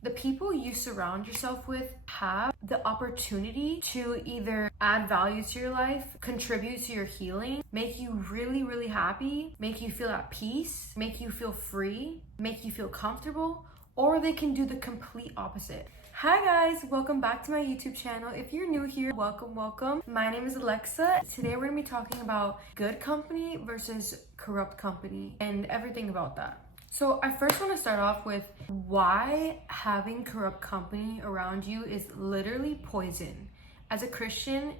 The people you surround yourself with have the opportunity to either add value to your life, contribute to your healing, make you really, really happy, make you feel at peace, make you feel free, make you feel comfortable, or they can do the complete opposite. Hi guys, welcome back to my YouTube channel. If you're new here, welcome. My name is Alexa. Today we're gonna be talking about good company versus corrupt company and everything about that. So I first want to start off with why having corrupt company around you is literally poison. As a Christian,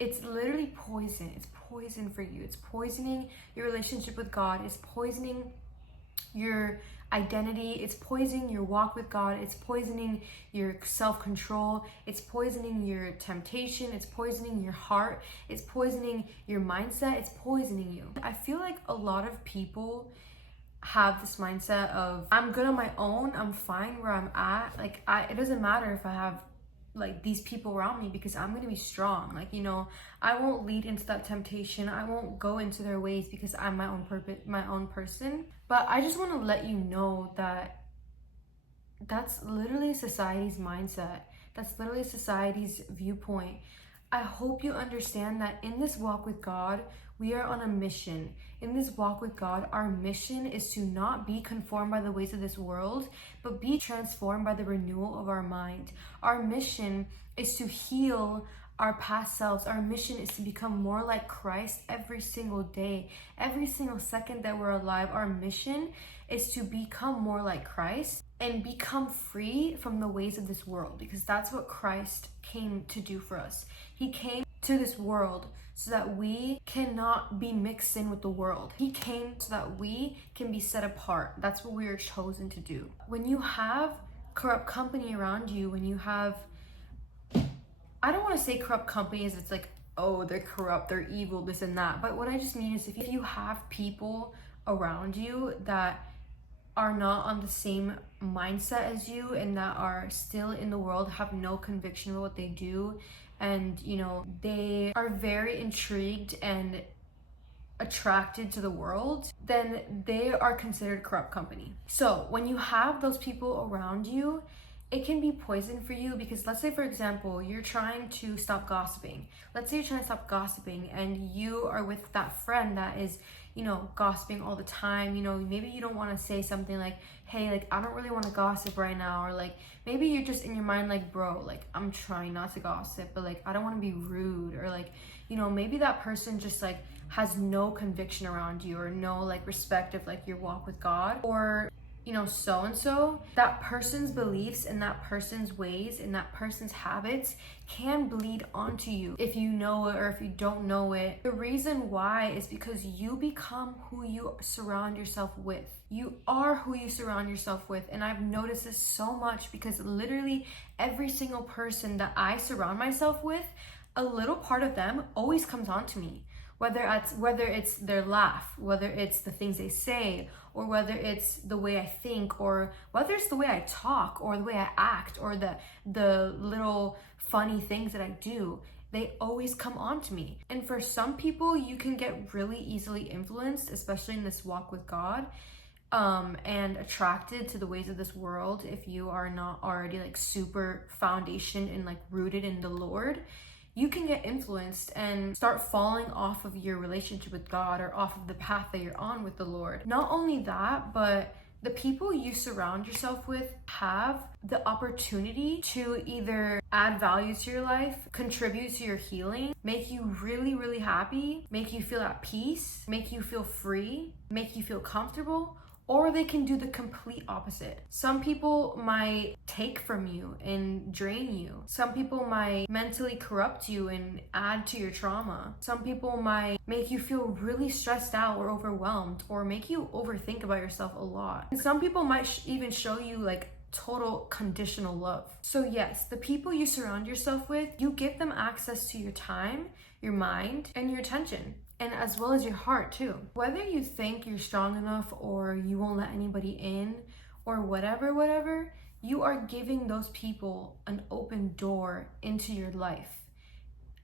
it's literally poison. It's poison for you. It's poisoning your relationship with God. It's poisoning your identity. It's poisoning your walk with God. It's poisoning your self-control. It's poisoning your temptation. It's poisoning your heart. It's poisoning your mindset. It's poisoning you. I feel like a lot of people have this mindset of, I'm good on my own, I'm fine where I'm at, like it doesn't matter if I have like these people around me because I'm gonna be strong. Like, you know, I won't lead into that temptation, I won't go into their ways because I'm my own person. But I just want to let you know that that's literally society's mindset. That's literally society's viewpoint. I hope you understand that in this walk with God, we are on a mission. In this walk with God, our mission is to not be conformed by the ways of this world, but be transformed by the renewal of our mind. Our mission is to heal our past selves. Our mission is to become more like Christ every single day, every single second that we're alive. Our mission is to become more like Christ and become free from the ways of this world, because that's what Christ came to do for us. He came to this world so that we cannot be mixed in with the world. He came so that we can be set apart. That's what we are chosen to do. When you have corrupt company around you, when you have, I don't want to say corrupt company as it's like, oh, they're corrupt, they're evil, this and that. But what I just mean is if you have people around you that are not on the same mindset as you and that are still in the world, have no conviction of what they do, and you know, they are very intrigued and attracted to the world, then they are considered corrupt company. So when you have those people around you, it can be poison for you, because let's say, for example, you're trying to stop gossiping. Let's say you're trying to stop gossiping and you are with that friend that is, you know, gossiping all the time. You know, maybe you don't want to say something like, hey, like, I don't really want to gossip right now. Or like, maybe you're just in your mind like, bro, like, I'm trying not to gossip, but like, I don't want to be rude. Or like, you know, maybe that person just like has no conviction around you or no like respect of like your walk with God. Or you know, so-and-so, that person's beliefs and that person's ways and that person's habits can bleed onto you if you know it or if you don't know it. The reason why is because you become who you surround yourself with. You are who you surround yourself with. And I've noticed this so much because literally every single person that I surround myself with, a little part of them always comes onto me. Whether it's their laugh, whether it's the things they say, or whether it's the way I think, or whether it's the way I talk, or the way I act, or the little funny things that I do, they always come onto me. And for some people, you can get really easily influenced, especially in this walk with God, and attracted to the ways of this world if you are not already like super foundation and like rooted in the Lord. You can get influenced and start falling off of your relationship with God or off of the path that you're on with the Lord. Not only that, but the people you surround yourself with have the opportunity to either add value to your life, contribute to your healing, make you really, really happy, make you feel at peace, make you feel free, make you feel comfortable, or they can do the complete opposite. Some people might take from you and drain you. Some people might mentally corrupt you and add to your trauma. Some people might make you feel really stressed out or overwhelmed, or make you overthink about yourself a lot. And some people might even show you like total conditional love. So yes, the people you surround yourself with, you give them access to your time, your mind, and your attention. And as well as your heart too. Whether you think you're strong enough or you won't let anybody in or whatever, you are giving those people an open door into your life.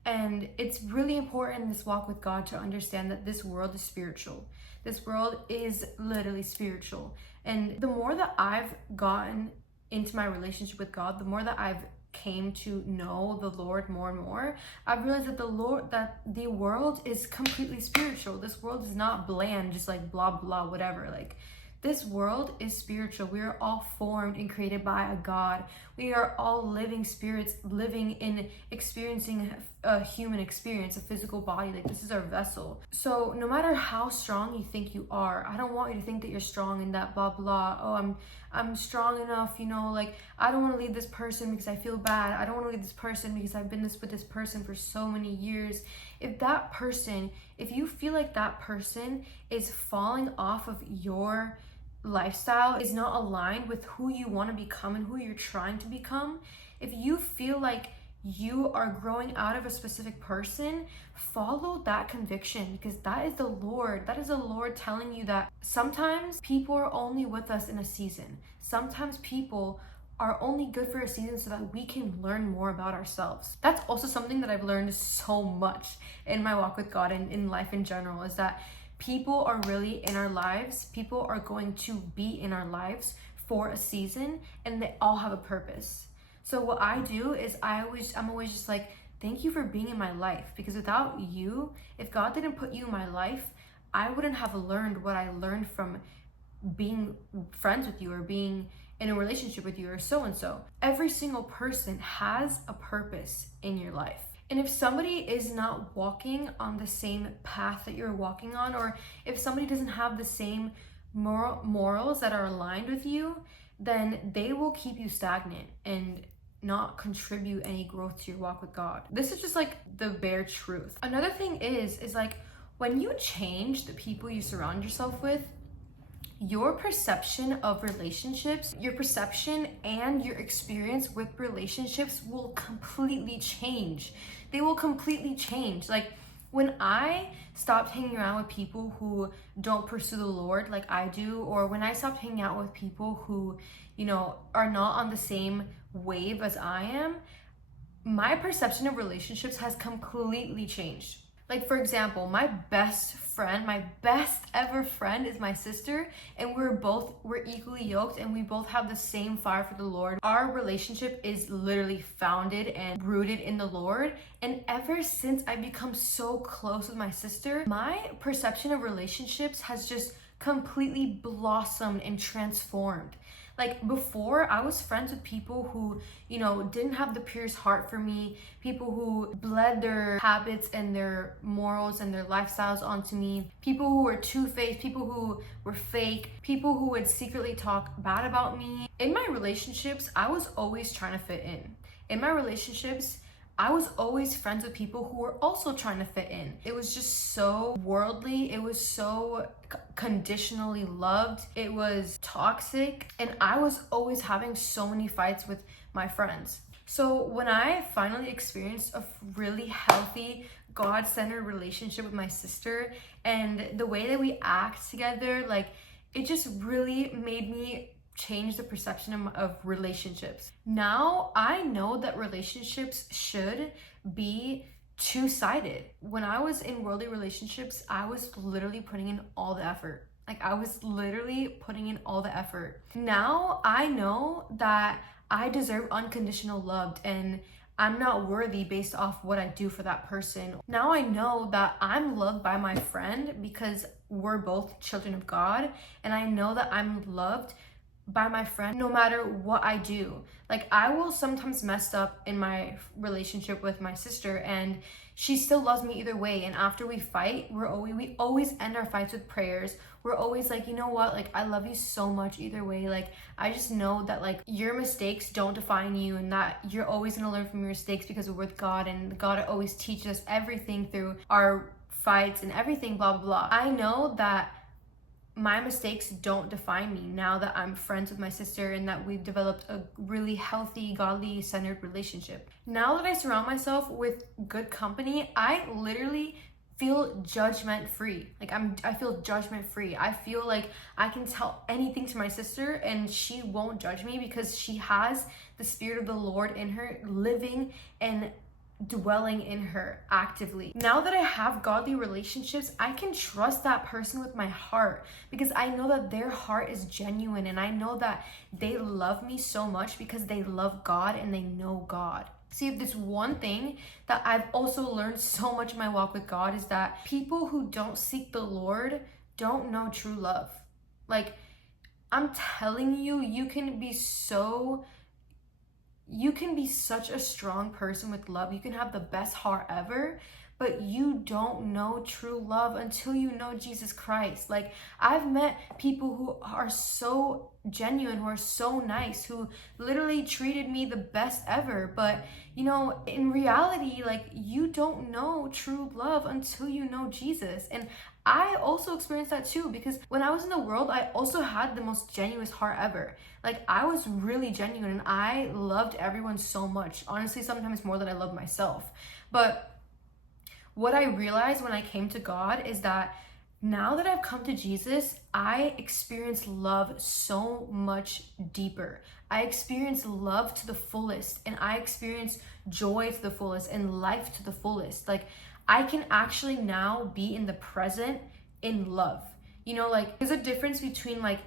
And it's really important in this walk with God to understand that this world is spiritual. This world is literally spiritual. And the more that I've gotten into my relationship with God, the more that I've came to know the Lord more and more, I've realized that the world is completely spiritual. This world is not bland, just like blah blah whatever. Like, this world is spiritual. We are all formed and created by a God. We are all living spirits, living in experiencing a human experience, a physical body. Like, this is our vessel. So no matter how strong you think you are, I don't want you to think that you're strong and that blah blah. Oh, I'm strong enough, you know, like, I don't want to leave this person because I feel bad. I don't want to leave this person because I've been with this person for so many years. If you feel like that person is falling off of your lifestyle, is not aligned with who you want to become and who you're trying to become, if you feel like you are growing out of a specific person, follow that conviction, because that is the Lord. That is the Lord telling you that sometimes people are only with us in a season. Sometimes people are only good for a season so that we can learn more about ourselves. That's also something that I've learned so much in my walk with God and in life in general, is that people are really in our lives. People are going to be in our lives for a season, and they all have a purpose. So what I do is I'm always just like, thank you for being in my life, because without you, if God didn't put you in my life, I wouldn't have learned what I learned from being friends with you or being in a relationship with you or so and so. Every single person has a purpose in your life. And if somebody is not walking on the same path that you're walking on, or if somebody doesn't have the same morals that are aligned with you, then they will keep you stagnant and not contribute any growth to your walk with God. This is just like the bare truth. Another thing is like, when you change the people you surround yourself with, your perception of relationships, your perception and your experience with relationships will completely change. They will completely change. Like, when I stopped hanging around with people who don't pursue the Lord like I do, or when I stopped hanging out with people who, you know, are not on the same wave as I am, my perception of relationships has completely changed. Like, for example, my best ever friend is my sister, and we're equally yoked, and we both have the same fire for the Lord. Our relationship is literally founded and rooted in the Lord. And ever since I become so close with my sister, my perception of relationships has just completely blossomed and transformed. Like, before, I was friends with people who, you know, didn't have the purest heart for me, people who bled their habits and their morals and their lifestyles onto me, people who were two-faced, people who were fake, people who would secretly talk bad about me. In my relationships, I was always trying to fit in. In my relationships, I was always friends with people who were also trying to fit in. It was just so worldly. It was so conditionally loved. It was toxic. And I was always having so many fights with my friends. So when I finally experienced a really healthy, God-centered relationship with my sister, and the way that we act together, like, it just really made me change the perception of relationships. Now I know that relationships should be two-sided. When I was in worldly relationships, I was literally putting in all the effort. Like, I was literally putting in all the effort. Now I know that I deserve unconditional love, and I'm not worthy based off what I do for that person. Now I know that I'm loved by my friend because we're both children of God, and I know that I'm loved by my friend no matter what I do. Like, I will sometimes mess up in my relationship with my sister, and she still loves me either way. And after we fight, we always end our fights with prayers. We're always like, you know what, like, I love you so much either way. Like, I just know that, like, your mistakes don't define you, and that you're always gonna learn from your mistakes because we're with God, and God always teaches us everything through our fights and everything, blah blah blah. I know that my mistakes don't define me now that I'm friends with my sister and that we've developed a really healthy, godly centered relationship. Now that I surround myself with good company, I literally feel judgment free. Like, I feel judgment free. I feel like I can tell anything to my sister and she won't judge me, because she has the Spirit of the Lord in her, living and dwelling in her actively. Now that I have godly relationships, I can trust that person with my heart because I know that their heart is genuine, and I know that they love me so much because they love God and they know God. See, if there's one thing that I've also learned so much in my walk with God is that people who don't seek the Lord don't know true love. Like, I'm telling you, you can be such a strong person with love. You can have the best heart ever, but you don't know true love until you know Jesus Christ. Like, I've met people who are so genuine, who are so nice, who literally treated me the best ever. But, you know, in reality, like, you don't know true love until you know Jesus. And I also experienced that too, because when I was in the world, I also had the most genuine heart ever. Like, I was really genuine and I loved everyone so much. Honestly, sometimes more than I loved myself. But what I realized when I came to God is that now that I've come to Jesus, I experience love so much deeper. I experience love to the fullest, and I experience joy to the fullest and life to the fullest. Like, I can actually now be in the present in love. You know, like, there's a difference between like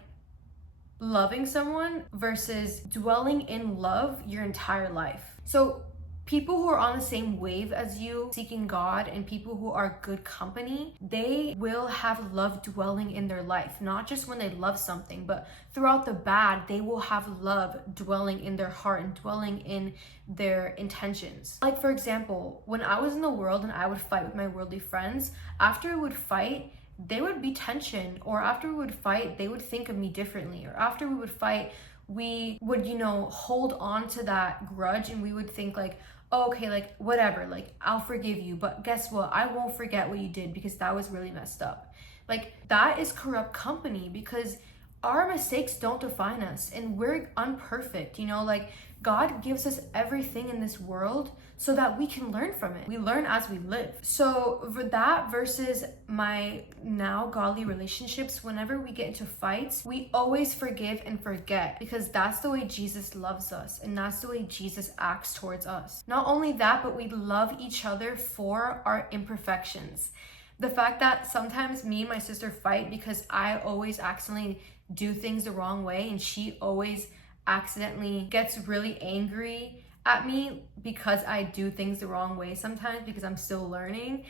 loving someone versus dwelling in love your entire life. So people who are on the same wave as you, seeking God, and people who are good company, they will have love dwelling in their life. Not just when they love something, but throughout the bad, they will have love dwelling in their heart and dwelling in their intentions. Like, for example, when I was in the world and I would fight with my worldly friends, after we would fight, there would be tension, or after we would fight, they would think of me differently, or after we would fight, we would, you know, hold on to that grudge, and we would think like, oh, okay, like, whatever, like, I'll forgive you, but guess what? I won't forget what you did because that was really messed up. Like, that is corrupt company, because our mistakes don't define us and we're unperfect, you know? Like, God gives us everything in this world so that we can learn from it. We learn as we live. So for that versus my now godly relationships, whenever we get into fights, we always forgive and forget, because that's the way Jesus loves us and that's the way Jesus acts towards us. Not only that, but we love each other for our imperfections. The fact that sometimes me and my sister fight because I always accidentally do things the wrong way, and she always accidentally gets really angry at me because I do things the wrong way sometimes, because I'm still learning.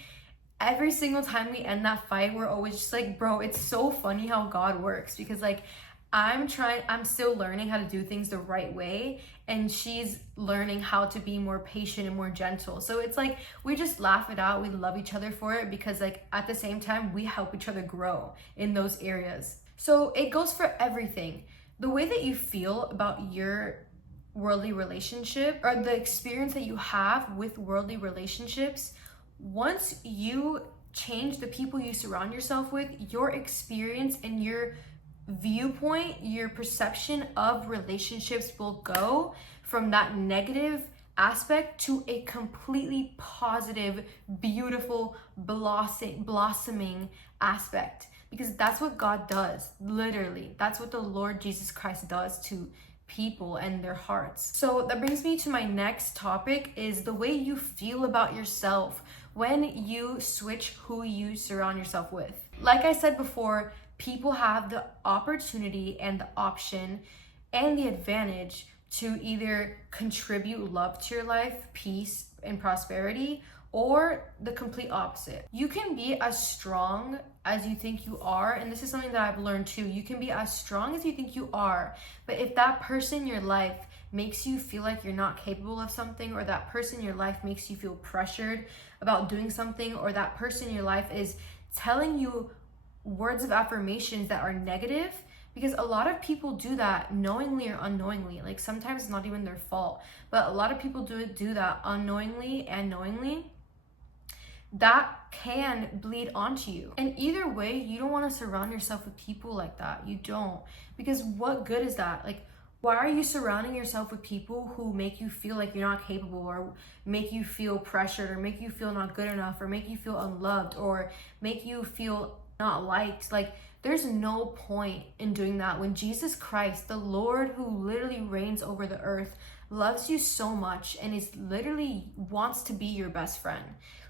Every single time we end that fight, we're always just like, bro, it's so funny how God works, because like I'm still learning how to do things the right way, and she's learning how to be more patient and more gentle. So it's like, we just laugh it out. We love each other for it, because like at the same time, we help each other grow in those areas. So it goes for everything. The way that you feel about your worldly relationship, or the experience that you have with worldly relationships, once you change the people you surround yourself with, your experience and your viewpoint, your perception of relationships will go from that negative aspect to a completely positive, beautiful, blossoming aspect. Because that's what God does, literally. That's what the Lord Jesus Christ does to people and their hearts. So that brings me to my next topic, is the way you feel about yourself when you switch who you surround yourself with. Like I said before, people have the opportunity and the option and the advantage to either contribute love to your life, peace, and prosperity, or the complete opposite. You can be as strong as you think you are, and this is something that I've learned too. You can be as strong as you think you are, but if that person in your life makes you feel like you're not capable of something, or that person in your life makes you feel pressured about doing something, or that person in your life is telling you words of affirmations that are negative, because a lot of people do that knowingly or unknowingly. Like, sometimes it's not even their fault, but a lot of people do that unknowingly and knowingly. That can bleed onto you. And either way, you don't want to surround yourself with people like that. You don't. Because what good is that? Like, why are you surrounding yourself with people who make you feel like you're not capable, or make you feel pressured, or make you feel not good enough, or make you feel unloved, or make you feel not liked? Like, There's no point in doing that when Jesus Christ, the Lord who literally reigns over the earth, loves you so much and is literally wants to be your best friend.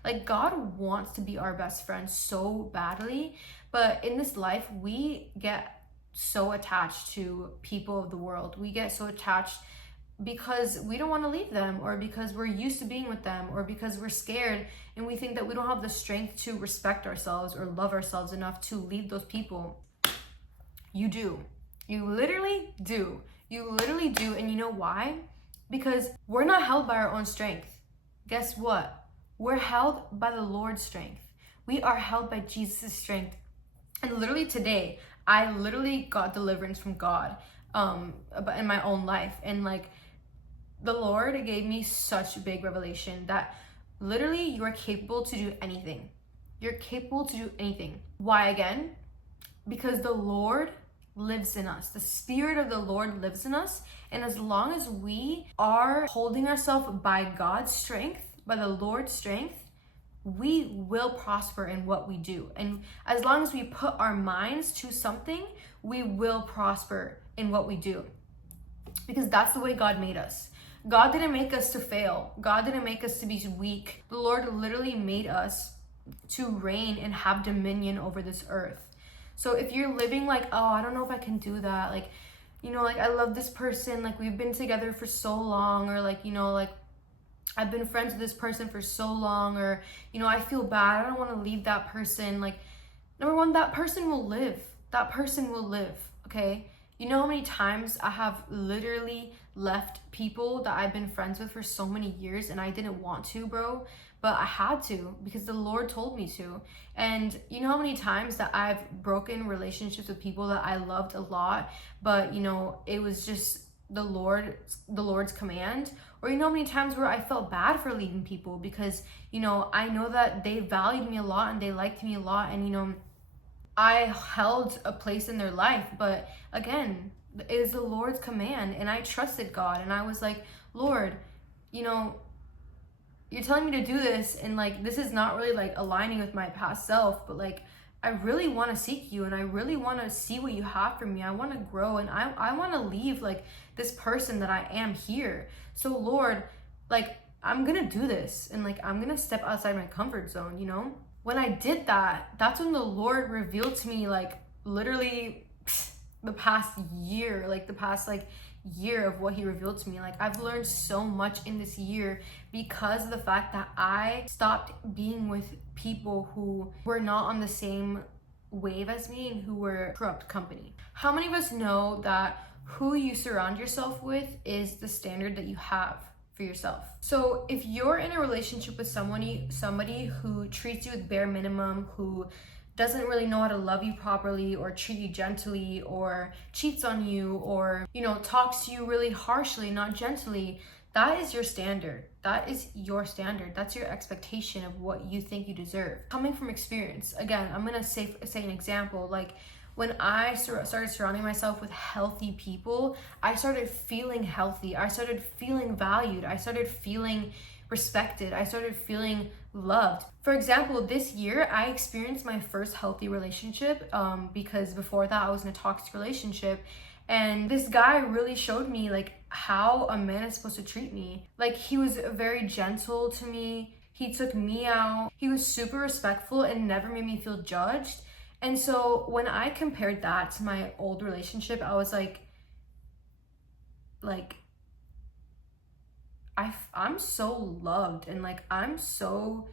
Like, God wants to be our best friend so badly, but in this life, we get so attached to people of the world. We get so attached because we don't want to leave them, or because we're used to being with them, or because we're scared and we think that we don't have the strength to respect ourselves or love ourselves enough to leave those people. You do. You literally do. You literally do. And you know why? Because we're not held by our own strength. Guess what? We're held by the Lord's strength. We are held by Jesus' strength. And literally today, I literally got deliverance from God in my own life. And like, the Lord gave me such a big revelation that literally you are capable to do anything. You're capable to do anything. Why again? Because the Lord lives in us. The Spirit of the Lord lives in us. And as long as we are holding ourselves by God's strength, by the Lord's strength, we will prosper in what we do. And as long as we put our minds to something, we will prosper in what we do. Because that's the way God made us. God didn't make us to fail. God didn't make us to be weak. The Lord literally made us to reign and have dominion over this earth. So if you're living like, oh, I don't know if I can do that. Like, you know, like, I love this person. Like, we've been together for so long. Or like, you know, like, I've been friends with this person for so long. Or, you know, I feel bad. I don't want to leave that person. Like, number one, that person will live. That person will live, okay? You know how many times I have literally left people that I've been friends with for so many years and I didn't want to, bro, but I had to because the Lord told me to. And you know how many times that I've broken relationships with people that I loved a lot, but you know, it was just the Lord's command. Or you know how many times where I felt bad for leaving people because, you know, I know that they valued me a lot and they liked me a lot, and you know, I held a place in their life, but again, it is the Lord's command, and I trusted God, and I was like, Lord, you know, you're telling me to do this, and like, this is not really like aligning with my past self, but like, I really want to seek you, and I really want to see what you have for me. I want to grow, and I want to leave like this person that I am here. So Lord, like, I'm gonna do this, and like, I'm gonna step outside my comfort zone, you know? When I did that, that's when the Lord revealed to me, like, literally the past year, like the past like year of what he revealed to me. Like, I've learned so much in this year because of the fact that I stopped being with people who were not on the same wave as me and who were corrupt company. How many of us know that who you surround yourself with is the standard that you have for yourself? So if you're in a relationship with somebody who treats you with bare minimum, who doesn't really know how to love you properly or treat you gently, or cheats on you, or, you know, talks to you really harshly, not gently, that is your standard. That is your standard. That's your expectation of what you think you deserve. Coming from experience, again, I'm gonna say an example. Like, when I started surrounding myself with healthy people, I started feeling healthy. I started feeling valued. I started feeling respected. I started feeling loved. For example, this year I experienced my first healthy relationship because before that I was in a toxic relationship, and this guy really showed me like how a man is supposed to treat me. Like, he was very gentle to me. He took me out. He was super respectful and never made me feel judged. And so when I compared that to my old relationship, I was like I'm so loved, and like, I'm so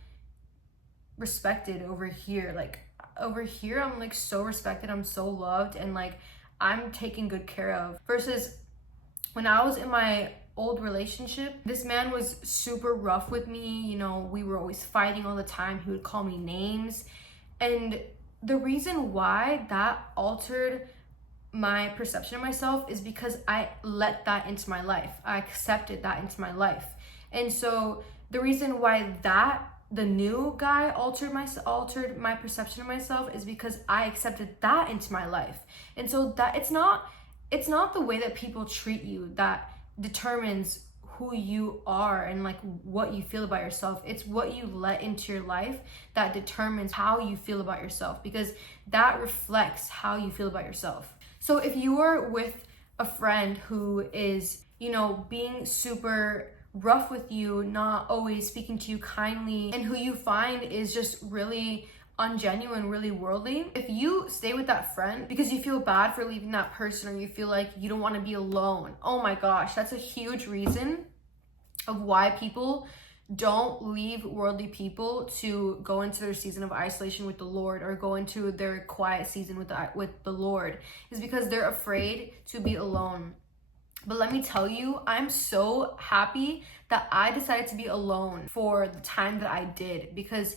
respected over here. Like, over here, I'm like so respected, I'm so loved, and like, I'm taken good care of. Versus when I was in my old relationship, this man was super rough with me. You know, we were always fighting all the time. He would call me names. And the reason why that altered my perception of myself is because I let that into my life. I accepted that into my life. And so the reason why the new guy altered my perception of myself is because I accepted that into my life. And so that it's not the way that people treat you that determines who you are and like what you feel about yourself. It's what you let into your life that determines how you feel about yourself, because that reflects how you feel about yourself. So if you are with a friend who is, you know, being super rough with you, not always speaking to you kindly, and who you find is just really ungenuine, really worldly, if you stay with that friend because you feel bad for leaving that person, or you feel like you don't want to be alone, oh my gosh, that's a huge reason of why people don't leave worldly people to go into their season of isolation with the Lord, or go into their quiet season with the Lord, is because they're afraid to be alone. But let me tell you, I'm so happy that I decided to be alone for the time that I did, because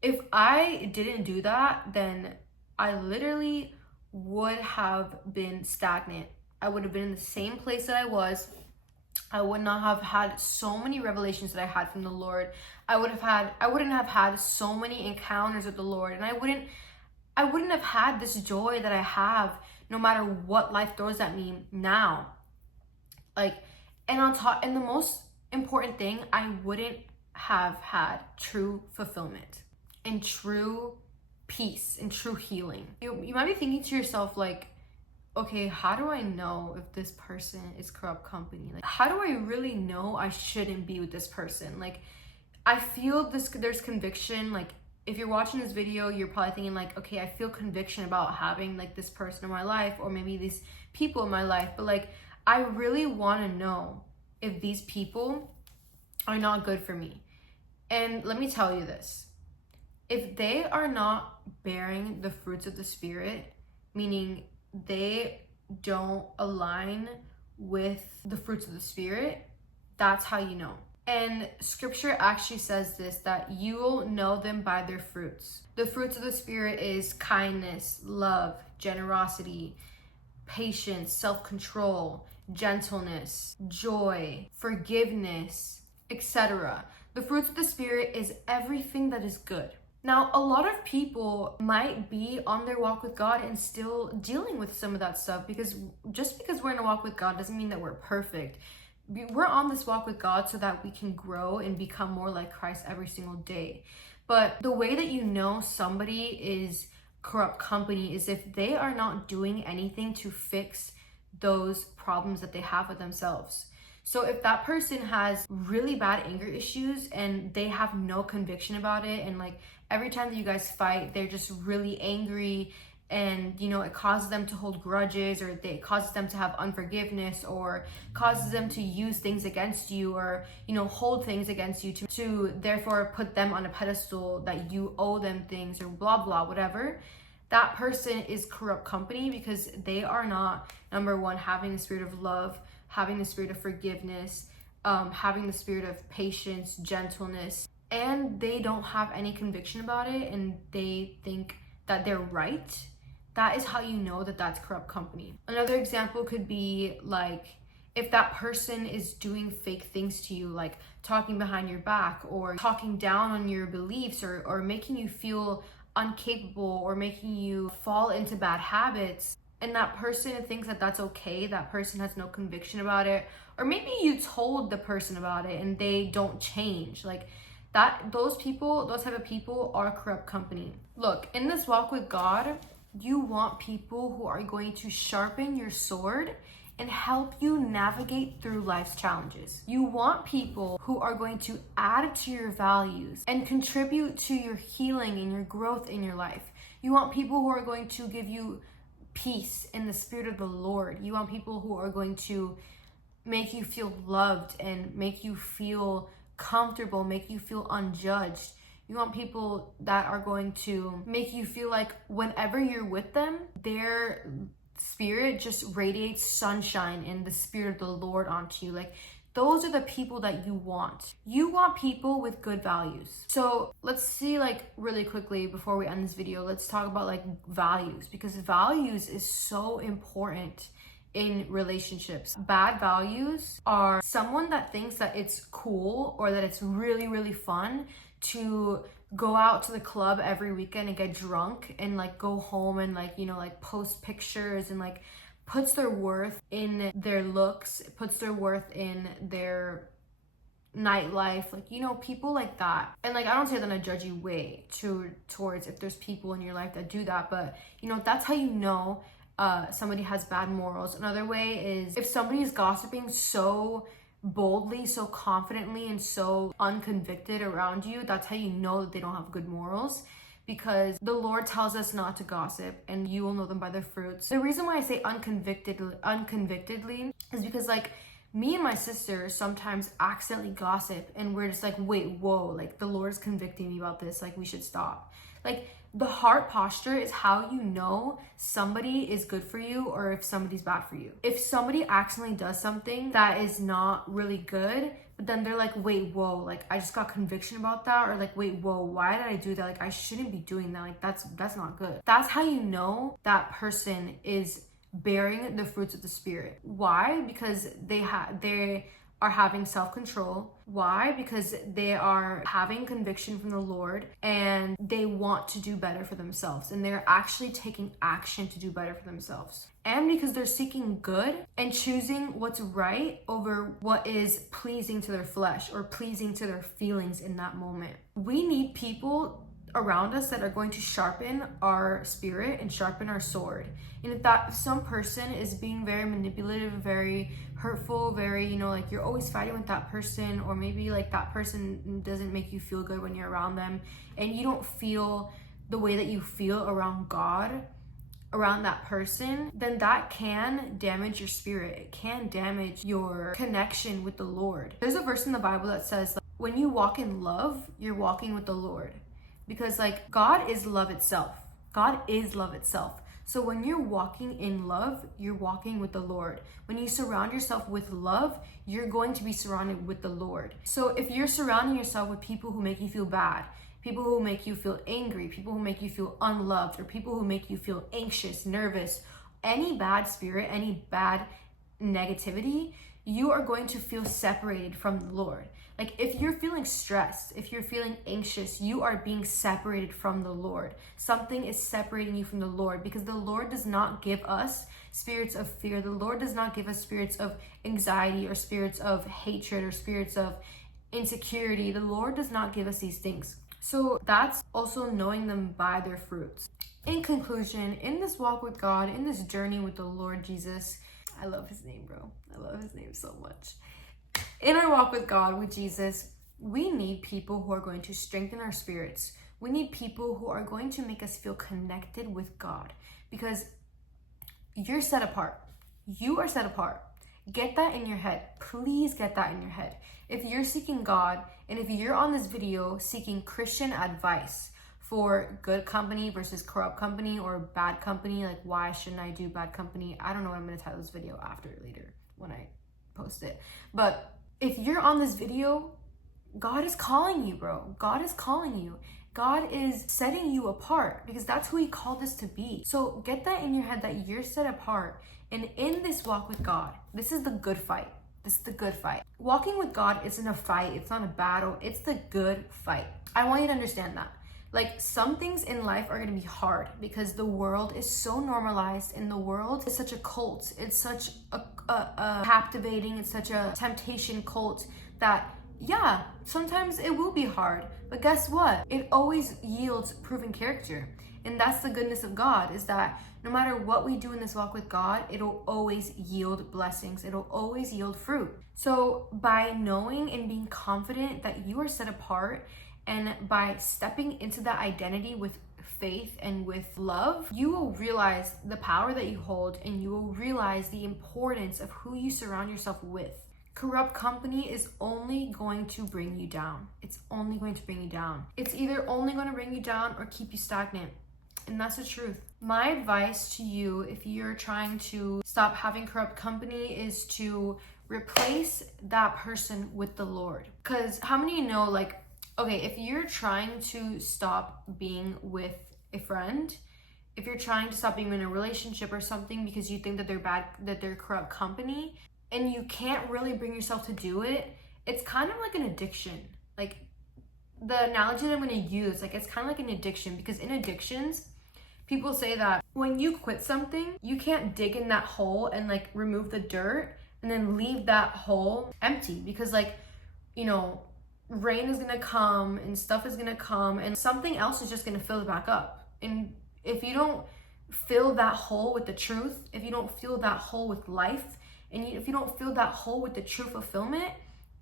if I didn't do that, then I literally would have been stagnant. I would have been in the same place that I was. I would not have had so many revelations that I had from the Lord. I wouldn't have had so many encounters with the Lord, and I wouldn't have had this joy that I have no matter what life throws at me now. Like, and on top, and the most important thing, I wouldn't have had true fulfillment and true peace and true healing. You might be thinking to yourself, like, okay, how do I know if this person is corrupt company? Like, how do I really know I shouldn't be with this person? Like, I feel there's conviction. Like, if you're watching this video, you're probably thinking like, okay, I feel conviction about having like this person in my life, or maybe these people in my life, but like, I really want to know if these people are not good for me. And let me tell you this. If they are not bearing the fruits of the Spirit, meaning they don't align with the fruits of the Spirit, that's how you know. And scripture actually says this, that you'll know them by their fruits. The fruits of the Spirit is kindness, love, generosity, patience, self-control, gentleness, joy, forgiveness, etc. The fruits of the Spirit is everything that is good. Now, a lot of people might be on their walk with God and still dealing with some of that stuff, because just because we're in a walk with God doesn't mean that we're perfect. We're on this walk with God so that we can grow and become more like Christ every single day. But the way that you know somebody is corrupt company is if they are not doing anything to fix those problems that they have with themselves. So if that person has really bad anger issues and they have no conviction about it, and like every time that you guys fight, they're just really angry, and you know, it causes them to hold grudges, or it causes them to have unforgiveness, or causes them to use things against you, or you know, hold things against you to therefore put them on a pedestal that you owe them things, or blah blah whatever. That person is corrupt company, because they are not, number one, having the spirit of love, having the spirit of forgiveness, having the spirit of patience, gentleness, and they don't have any conviction about it, and they think that they're right. That is how you know that that's corrupt company. Another example could be like, if that person is doing fake things to you, like talking behind your back, or talking down on your beliefs, or making you feel incapable, or making you fall into bad habits, and that person thinks that that's okay, that person has no conviction about it, or maybe you told the person about it and they don't change, like that, those type of people are corrupt company. Look, in this walk with God, you want people who are going to sharpen your sword and help you navigate through life's challenges. You want people who are going to add to your values and contribute to your healing and your growth in your life. You want people who are going to give you peace in the spirit of the Lord. You want people who are going to make you feel loved and make you feel comfortable, make you feel unjudged. You want people that are going to make you feel like whenever you're with them, their spirit just radiates sunshine and the spirit of the Lord onto you. Like, those are the people that you want. You want people with good values. So let's see, like, really quickly before we end this video, let's talk about like values, because values is so important in relationships. Bad values are someone that thinks that it's cool, or that it's really, really fun to go out to the club every weekend and get drunk, and like go home and like, you know, like post pictures, and like puts their worth in their looks, puts their worth in their nightlife, like, you know, people like that. And like, I don't say that in a judgy way towards if there's people in your life that do that, but you know, that's how you know somebody has bad morals. Another way is if somebody is gossiping so boldly, so confidently, and so unconvicted around you, that's how you know that they don't have good morals. Because the Lord tells us not to gossip, and you will know them by their fruits. The reason why I say unconvictedly is because like me and my sister sometimes accidentally gossip, and we're just like, wait, whoa, like the Lord is convicting me about this, like we should stop. Like the heart posture is how you know somebody is good for you or if somebody's bad for you. If somebody accidentally does something that is not really good, but then they're like, wait, whoa, like I just got conviction about that, or like, wait, whoa, why did I do that? Like I shouldn't be doing that. Like that's not good. That's how you know that person is bearing the fruits of the Spirit. Why? Because they are having self-control. Why? Because they are having conviction from the Lord, and they want to do better for themselves, and they're actually taking action to do better for themselves. And because they're seeking good and choosing what's right over what is pleasing to their flesh or pleasing to their feelings in that moment. We need people around us that are going to sharpen our spirit and sharpen our sword. And if some person is being very manipulative, very hurtful, very, you know, like you're always fighting with that person, or maybe like that person doesn't make you feel good when you're around them, and you don't feel the way that you feel around God, around that person, then that can damage your spirit. It can damage your connection with the Lord. There's a verse in the Bible that says, like, when you walk in love, you're walking with the Lord. Because like God is love itself. God is love itself. So when you're walking in love, you're walking with the Lord. When you surround yourself with love, you're going to be surrounded with the Lord. So if you're surrounding yourself with people who make you feel bad, people who make you feel angry, people who make you feel unloved, or people who make you feel anxious, nervous, any bad spirit, any bad negativity, you are going to feel separated from the Lord. Like if you're feeling stressed, if you're feeling anxious, you are being separated from the Lord. Something is separating you from the Lord, because the Lord does not give us spirits of fear. The Lord does not give us spirits of anxiety or spirits of hatred or spirits of insecurity. The Lord does not give us these things. So that's also knowing them by their fruits. In conclusion, in this walk with God, in this journey with the Lord Jesus, I love his name, bro. I love his name so much. In our walk with God, with Jesus, we need people who are going to strengthen our spirits. We need people who are going to make us feel connected with God, because you're set apart. You are set apart. Get that in your head. Please get that in your head. If you're seeking God, and if you're on this video seeking Christian advice for good company versus corrupt company, or bad company, like why shouldn't I do bad company? I don't know what I'm going to title this video after later when I post it. But if you're on this video, God is calling you, bro. God is calling you. God is setting you apart, because that's who he called us to be. So get that in your head that you're set apart. And in this walk with God, this is the good fight. This is the good fight. Walking with God isn't a fight. It's not a battle. It's the good fight. I want you to understand that. Like, some things in life are going to be hard because the world is so normalized, and the world is such a cult. It's such a captivating, it's such a temptation cult that, yeah, sometimes it will be hard. But guess what? It always yields proven character. And that's the goodness of God, is that no matter what we do in this walk with God, it'll always yield blessings. It'll always yield fruit. So by knowing and being confident that you are set apart, and by stepping into that identity with faith and with love, you will realize the power that you hold, and you will realize the importance of who you surround yourself with. Corrupt company is only going to bring you down. It's only going to bring you down. It's either only going to bring you down or keep you stagnant. And that's the truth. My advice to you, if you're trying to stop having corrupt company, is to replace that person with the Lord. Because how many know, like, okay, if you're trying to stop being with a friend, if you're trying to stop being in a relationship or something because you think that they're bad, that they're corrupt company, and you can't really bring yourself to do it, it's kind of like an addiction. Like, the analogy that I'm going to use, like, it's kind of like an addiction, because in addictions, people say that when you quit something, you can't dig in that hole and like remove the dirt and then leave that hole empty, because like, you know, rain is gonna come and stuff is gonna come and something else is just gonna fill it back up. And if you don't fill that hole with the truth, if you don't fill that hole with life, and if you don't fill that hole with the true fulfillment,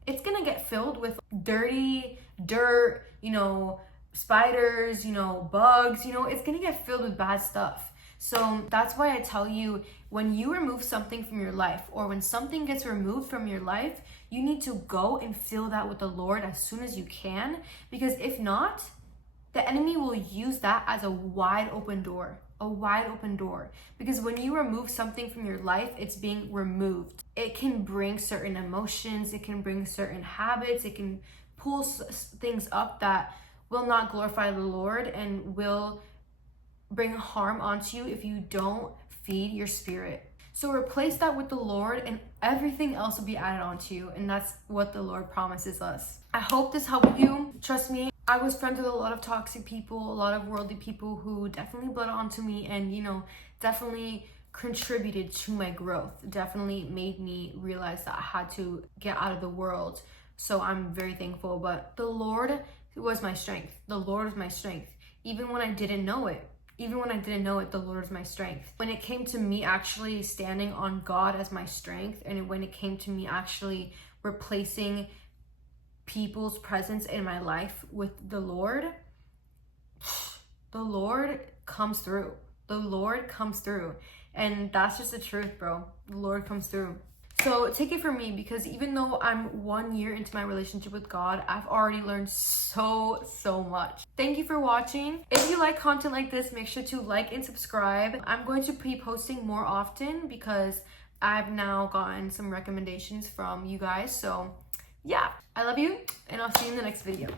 it's gonna get filled with dirty dirt, you know, spiders, you know, bugs, you know, it's gonna get filled with bad stuff. So that's why I tell you, when you remove something from your life, or when something gets removed from your life, you need to go and fill that with the Lord as soon as you can, because if not, the enemy will use that as a wide open door. A wide open door. Because when you remove something from your life, it's being removed. It can bring certain emotions, it can bring certain habits, it can pull things up that will not glorify the Lord and will bring harm onto you if you don't feed your spirit. So replace that with the Lord and everything else will be added onto you. And that's what the Lord promises us. I hope this helped you. Trust me, I was friends with a lot of toxic people, a lot of worldly people who definitely bled onto me and, you know, definitely contributed to my growth. Definitely made me realize that I had to get out of the world. So I'm very thankful. But the Lord was my strength. The Lord was my strength. Even when I didn't know it. Even when I didn't know it, the Lord is my strength. When it came to me actually standing on God as my strength, and when it came to me actually replacing people's presence in my life with the Lord comes through. The Lord comes through. And that's just the truth, bro. The Lord comes through. So take it from me, because even though I'm 1 year into my relationship with God, I've already learned so much. Thank you for watching. If you like content like this, make sure to like and subscribe. I'm going to be posting more often because I've now gotten some recommendations from you guys. So yeah, I love you and I'll see you in the next video.